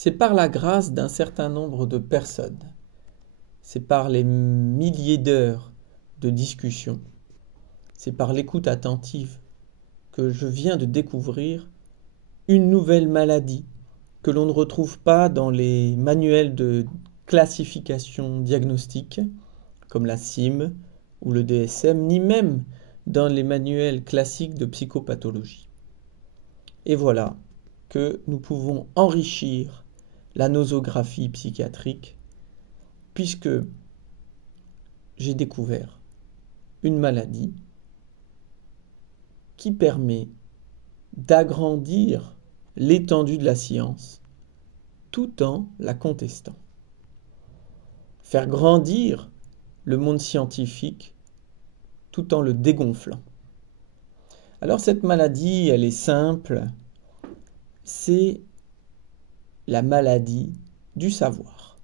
c'est par la grâce d'un certain nombre de personnes, c'est par les milliers d'heures de discussion, c'est par l'écoute attentive que je viens de découvrir une nouvelle maladie que l'on ne retrouve pas dans les manuels de classification diagnostique, comme la CIM ou le DSM, ni même dans les manuels classiques de psychopathologie. Et voilà que nous pouvons enrichir la nosographie psychiatrique, puisque j'ai découvert une maladie qui permet d'agrandir l'étendue de la science tout en la contestant. Faire grandir le monde scientifique tout en le dégonflant. Alors cette maladie, elle est simple, c'est la maladie du savoir.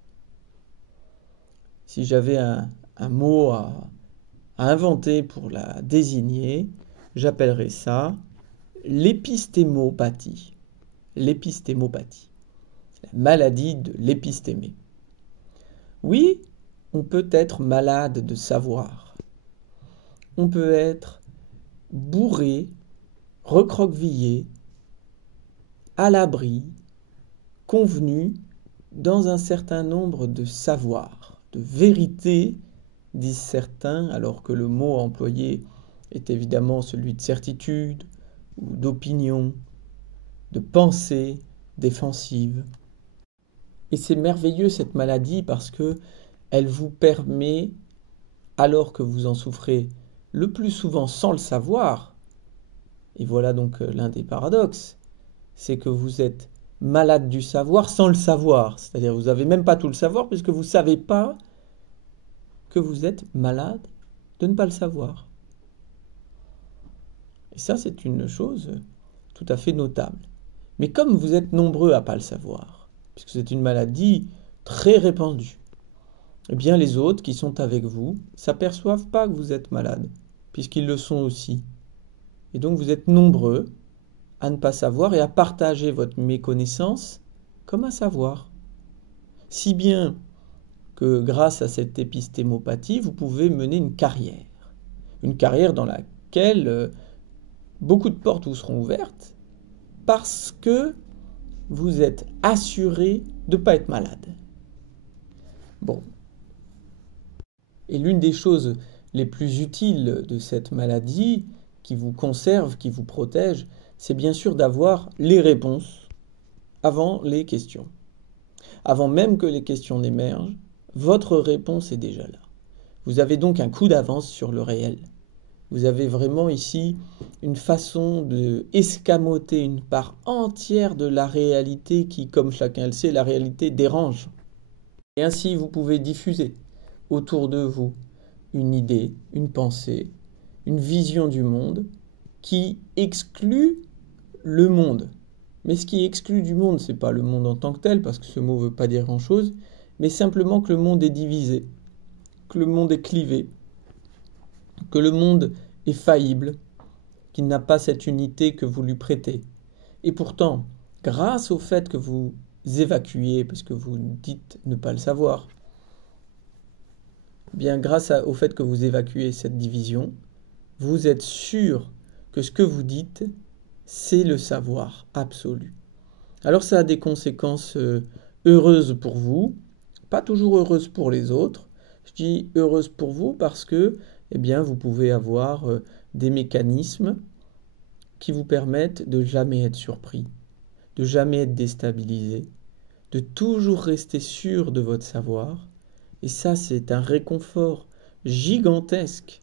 Si j'avais un mot à inventer pour la désigner, j'appellerais ça l'épistémopathie. L'épistémopathie. La maladie de l'épistémé. Oui, on peut être malade de savoir. On peut être bourré, recroquevillé, à l'abri, convenu dans un certain nombre de savoirs, de vérités, disent certains, alors que le mot employé est évidemment celui de certitude ou d'opinion, de pensée défensive. Et c'est merveilleux cette maladie parce que elle vous permet, alors que vous en souffrez le plus souvent sans le savoir, et voilà donc l'un des paradoxes, c'est que vous êtes malade du savoir sans le savoir. C'est-à-dire que vous n'avez même pas tout le savoir puisque vous ne savez pas que vous êtes malade de ne pas le savoir. Et ça, c'est une chose tout à fait notable. Mais comme vous êtes nombreux à ne pas le savoir, puisque c'est une maladie très répandue, eh bien les autres qui sont avec vous ne s'aperçoivent pas que vous êtes malade, puisqu'ils le sont aussi. Et donc vous êtes nombreux à ne pas savoir et à partager votre méconnaissance comme un savoir. Si bien que grâce à cette épistémopathie, vous pouvez mener une carrière dans laquelle beaucoup de portes vous seront ouvertes parce que vous êtes assuré de ne pas être malade. Bon. Et l'une des choses les plus utiles de cette maladie, qui vous conserve, qui vous protège, c'est bien sûr d'avoir les réponses avant les questions. Avant même que les questions n'émergent, votre réponse est déjà là. Vous avez donc un coup d'avance sur le réel. Vous avez vraiment ici une façon de escamoter une part entière de la réalité qui, comme chacun le sait, la réalité dérange. Et ainsi, vous pouvez diffuser autour de vous une idée, une pensée, une vision du monde qui exclut le monde. Mais ce qui exclut du monde, ce n'est pas le monde en tant que tel, parce que ce mot ne veut pas dire grand-chose, mais simplement que le monde est divisé, que le monde est clivé, que le monde est faillible, qu'il n'a pas cette unité que vous lui prêtez. Et pourtant, grâce au fait que vous évacuez, parce que vous dites ne pas le savoir, bien grâce au fait que vous évacuez cette division, vous êtes sûr que ce que vous dites, c'est le savoir absolu. Alors ça a des conséquences heureuses pour vous, pas toujours heureuses pour les autres. Je dis heureuses pour vous parce que eh bien, vous pouvez avoir des mécanismes qui vous permettent de jamais être surpris, de jamais être déstabilisé, de toujours rester sûr de votre savoir. Et ça, c'est un réconfort gigantesque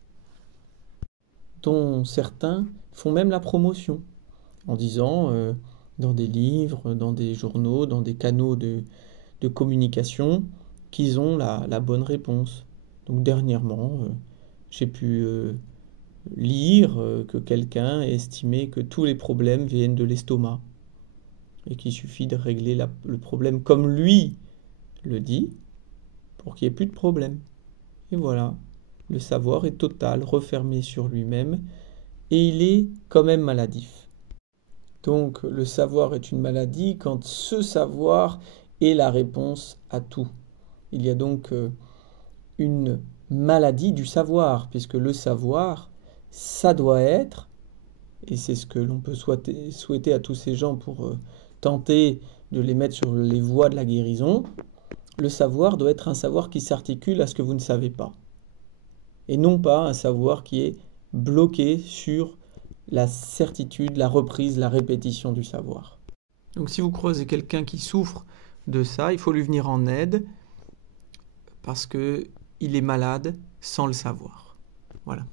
dont certains font même la promotion en disant dans des livres, dans des journaux, dans des canaux de communication qu'ils ont la bonne réponse. Donc dernièrement, j'ai pu lire que quelqu'un estimait que tous les problèmes viennent de l'estomac et qu'il suffit de régler le problème comme lui le dit pour qu'il n'y ait plus de problème. Et voilà, le savoir est total, refermé sur lui-même et il est quand même maladif. Donc le savoir est une maladie quand ce savoir est la réponse à tout. Il y a donc une maladie du savoir, puisque le savoir, ça doit être, et c'est ce que l'on peut souhaiter à tous ces gens pour tenter de les mettre sur les voies de la guérison, le savoir doit être un savoir qui s'articule à ce que vous ne savez pas. Et non pas un savoir qui est bloqué sur la certitude, la reprise, la répétition du savoir. Donc si vous croisez quelqu'un qui souffre de ça, il faut lui venir en aide parce qu'il est malade sans le savoir. Voilà.